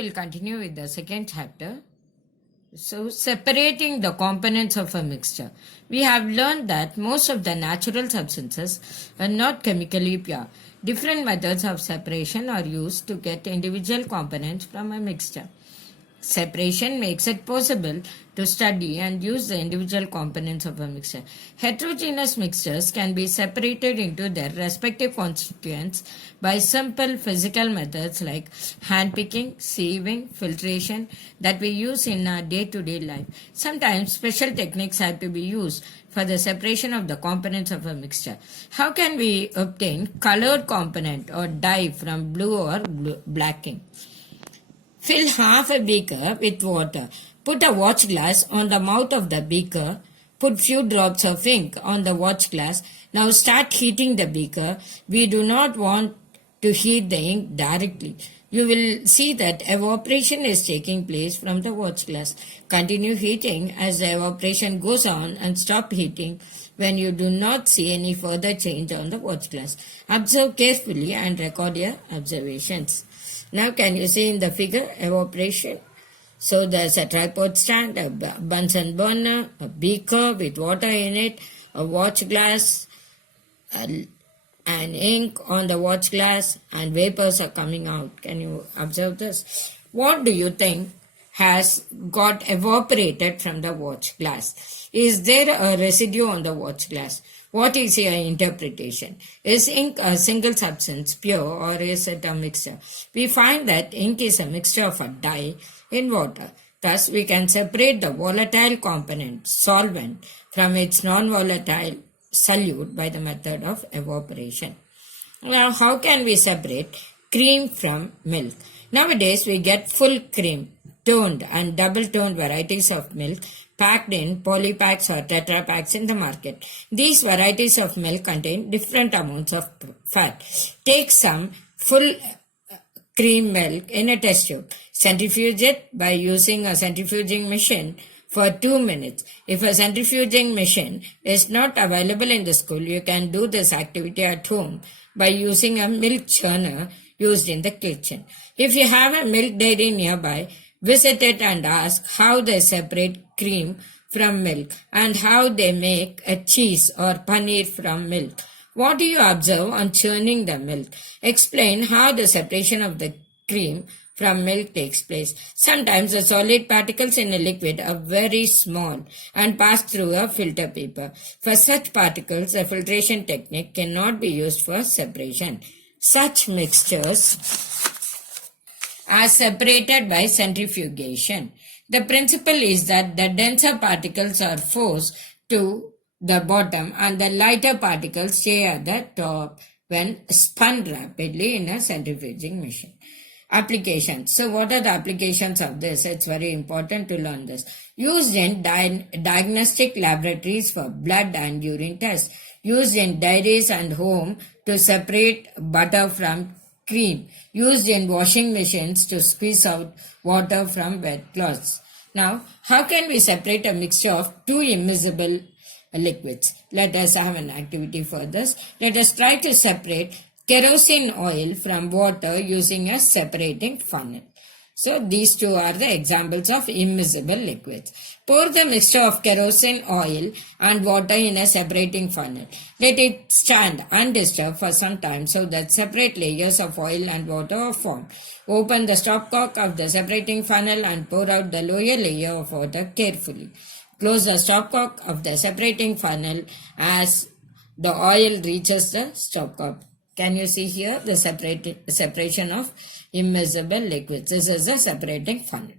we'll continue with the second chapter. So, separating the components of a mixture. We have learned that most of the natural substances are not chemically pure. Different methods of separation are used to get individual components from a mixture. Separation makes it possible to study and use the individual components of a mixture. Heterogeneous mixtures can be separated into their respective constituents by simple physical methods like handpicking, sieving, filtration that we use in our day-to-day life. Sometimes special techniques have to be used for the separation of the components of a mixture. How can we obtain colored component or dye from blue or blacking? Fill half a beaker with water. Put a watch glass on the mouth of the beaker. Put few drops of ink on the watch glass. Now start heating the beaker. We do not want to heat the ink directly. You will see that evaporation is taking place from the watch glass. Continue heating as the evaporation goes on and stop heating when you do not see any further change on the watch glass. Observe carefully and record your observations. Now can you see in the figure evaporation? So there's a tripod stand, a Bunsen burner, a beaker with water in it, a watch glass, an ink on the watch glass, and vapors are coming out. Can you observe this? What do you think has got evaporated from the watch glass? Is there a residue on the watch glass? What is your interpretation? Is ink a single substance, pure, or is it a mixture? We find that ink is a mixture of a dye in water. Thus, we can separate the volatile component, solvent, from its non-volatile solute by the method of evaporation. Now, how can we separate cream from milk? Nowadays, we get full cream, toned and double-toned varieties of milk packed in polypacks or tetra packs in the market. These varieties of milk contain different amounts of fat. Take some full cream milk in a test tube. Centrifuge it by using a centrifuging machine for 2 minutes. If a centrifuging machine is not available in the school, you can do this activity at home by using a milk churner used in the kitchen. If you have a milk dairy nearby, visit it and ask how they separate cream from milk and how they make a cheese or paneer from milk. What do you observe on churning the milk? Explain how the separation of the cream from milk takes place. Sometimes the solid particles in a liquid are very small and pass through a filter paper. For such particles, a filtration technique cannot be used for separation. Such mixtures are separated by centrifugation. The principle is that the denser particles are forced to the bottom and the lighter particles stay at the top when spun rapidly in a centrifuging machine. Applications. So what are the applications of this? It's very important to learn this. Used in diagnostic laboratories for blood and urine tests. Used in dairies and home to separate butter from cream. Used in washing machines to squeeze out water from wet cloths. Now, how can we separate a mixture of two immiscible liquids? Let us have an activity for this. Let us try to separate kerosene oil from water using a separating funnel. So these two are the examples of immiscible liquids. Pour the mixture of kerosene oil and water in a separating funnel. Let it stand undisturbed for some time so that separate layers of oil and water are formed. Open the stopcock of the separating funnel and pour out the lower layer of water carefully. Close the stopcock of the separating funnel as the oil reaches the stopcock. Can you see here the separation of immiscible liquids? This is a separating funnel.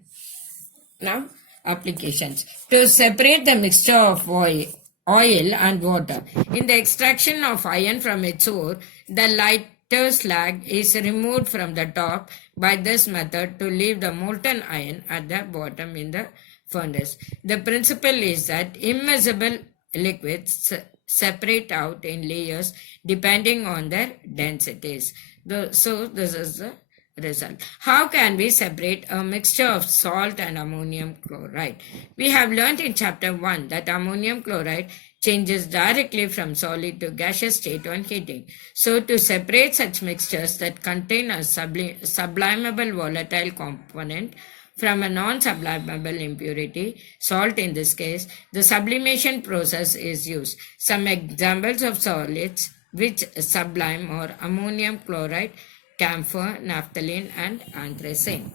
Now, applications. To separate the mixture of oil and water. In the extraction of iron from its ore, the lighter slag is removed from the top by this method to leave the molten iron at the bottom in the furnace. The principle is that immiscible liquids separate out in layers depending on their densities. So this is the result. How can we separate a mixture of salt and ammonium chloride? We have learnt in chapter 1 that ammonium chloride changes directly from solid to gaseous state on heating. So, to separate such mixtures that contain a sublimable volatile component from a non-sublimable impurity, salt in this case, the sublimation process is used. Some examples of solids which sublime are ammonium chloride, camphor, naphthalene, and anthracene.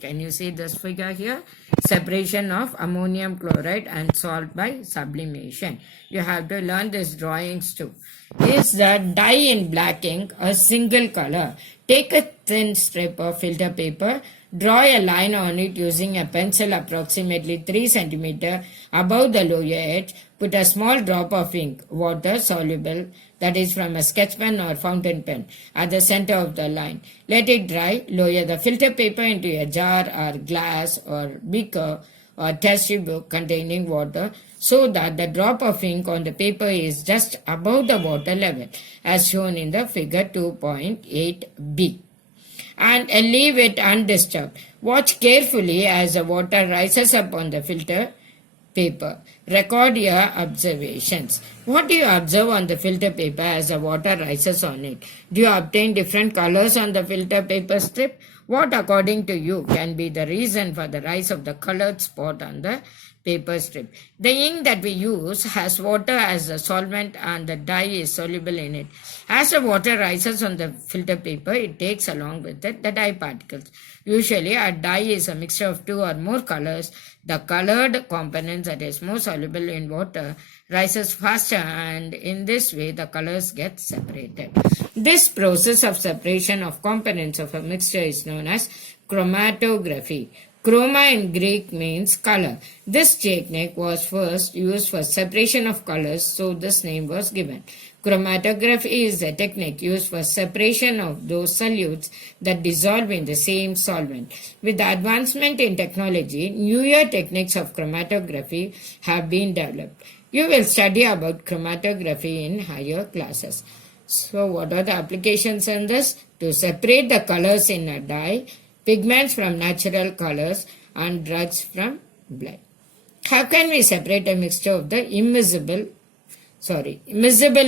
Can you see this figure here? Separation of ammonium chloride and salt by sublimation. You have to learn these drawings too. Is the dye in black ink a single color? Take a thin strip of filter paper, draw a line on it using a pencil approximately 3 cm above the lower edge. Put a small drop of ink, water soluble, that is from a sketch pen or fountain pen, at the center of the line. Let it dry. Lower the filter paper into a jar or glass or beaker or test tube containing water so that the drop of ink on the paper is just above the water level, as shown in the figure 2.8b. And leave it undisturbed. Watch carefully as the water rises up on the filter paper. Record your observations. What do you observe on the filter paper as the water rises on it? Do you obtain different colors on the filter paper strip? What, according to you, can be the reason for the rise of the colored spot on the paper strip? The ink that we use has water as a solvent and the dye is soluble in it. As the water rises on the filter paper, it takes along with it the dye particles. Usually, a dye is a mixture of 2 or more colors. The colored component that is more soluble in water rises faster, and in this way the colors get separated. This process of separation of components of a mixture is known as chromatography. Chroma in Greek means color. This technique was first used for separation of colors, so this name was given. Chromatography is a technique used for separation of those solutes that dissolve in the same solvent. With the advancement in technology, newer techniques of chromatography have been developed. You will study about chromatography in higher classes. So what are the applications in this? To separate the colors in a dye, pigments from natural colors, and drugs from blood. How can we separate a mixture of the miscible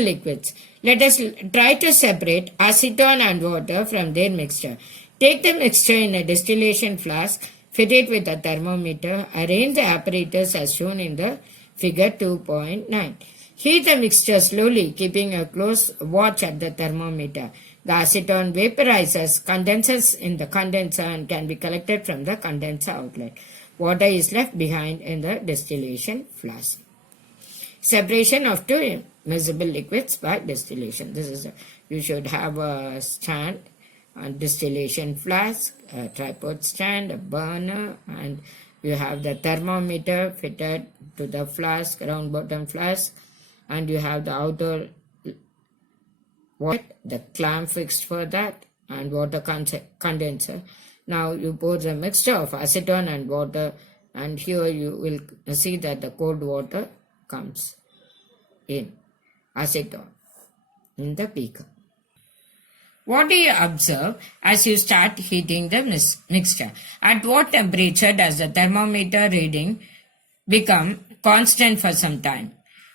liquids? Let us try to separate acetone and water from their mixture. Take the mixture in a distillation flask, fit it with a thermometer, arrange the apparatus as shown in the figure 2.9. Heat the mixture slowly, keeping a close watch at the thermometer. The acetone vaporizes, condenses in the condenser and can be collected from the condenser outlet. Water is left behind in the distillation flask. Separation of two miscible liquids by distillation. You should have a stand, a distillation flask, a tripod stand, a burner, and you have the thermometer fitted to the flask, round bottom flask, and you have the outer the clamp fixed for that, and water condenser. Now you pour the mixture of acetone and water, and here you will see that the cold water comes in acetone in the beaker. What do you observe as you start heating the mixture? At what temperature does the thermometer reading become constant for some time?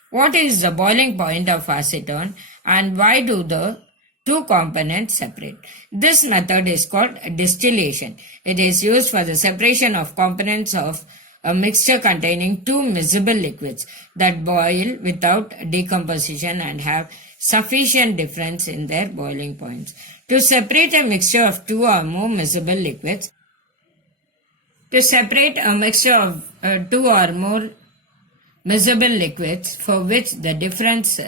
What is the boiling point of acetone, and why do the two components separate? This method is called distillation. It is used for the separation of components of a mixture containing two miscible liquids that boil without decomposition and have sufficient difference in their boiling points. To separate a mixture of two or more miscible liquids, miscible liquids for which the difference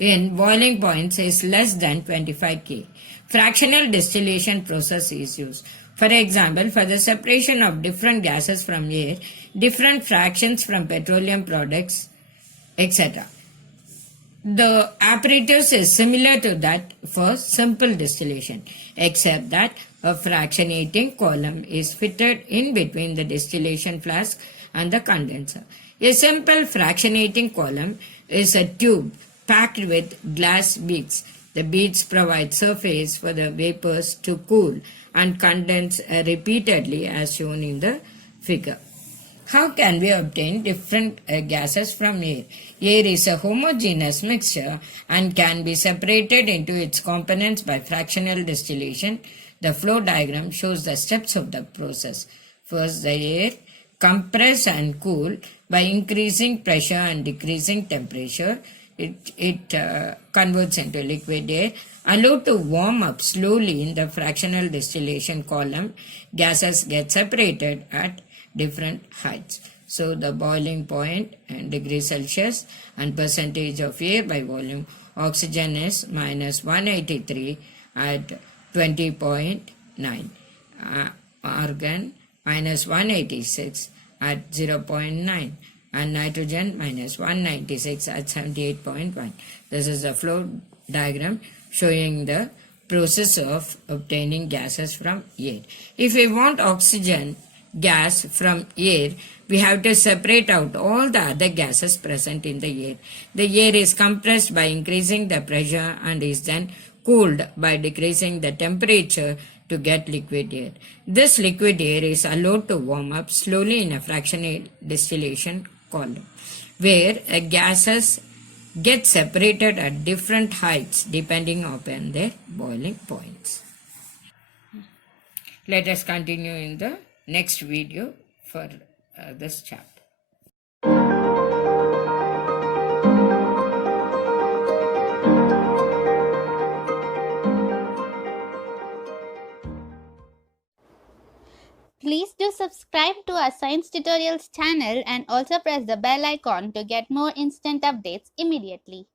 in boiling points is less than 25 K, fractional distillation process is used. For example, for the separation of different gases from air, different fractions from petroleum products, etc. The apparatus is similar to that for simple distillation, except that a fractionating column is fitted in between the distillation flask and the condenser. A simple fractionating column is a tube packed with glass beads. The beads provide surface for the vapors to cool and condense repeatedly as shown in the figure. How can we obtain different gases from air? Air is a homogeneous mixture and can be separated into its components by fractional distillation. The flow diagram shows the steps of the process. First, the air compress and cool by increasing pressure and decreasing temperature. It converts into liquid air. Allowed to warm up slowly in the fractional distillation column, gases get separated at different heights. So the boiling point and degrees Celsius and percentage of air by volume. Oxygen is minus 183 at 20.9. Argon minus 186 at 0.9 and nitrogen minus 196 at 78.1. This is the flow diagram showing the process of obtaining gases from air. If we want oxygen gas from air, we have to separate out all the other gases present in the air. The air is compressed by increasing the pressure and is then cooled by decreasing the temperature to get liquid air. This liquid air is allowed to warm up slowly in a fractional distillation column, where gases get separated at different heights depending upon their boiling points. Let us continue in the next video for this chapter. Please do subscribe to our Science Tutorials channel and also press the bell icon to get more instant updates immediately.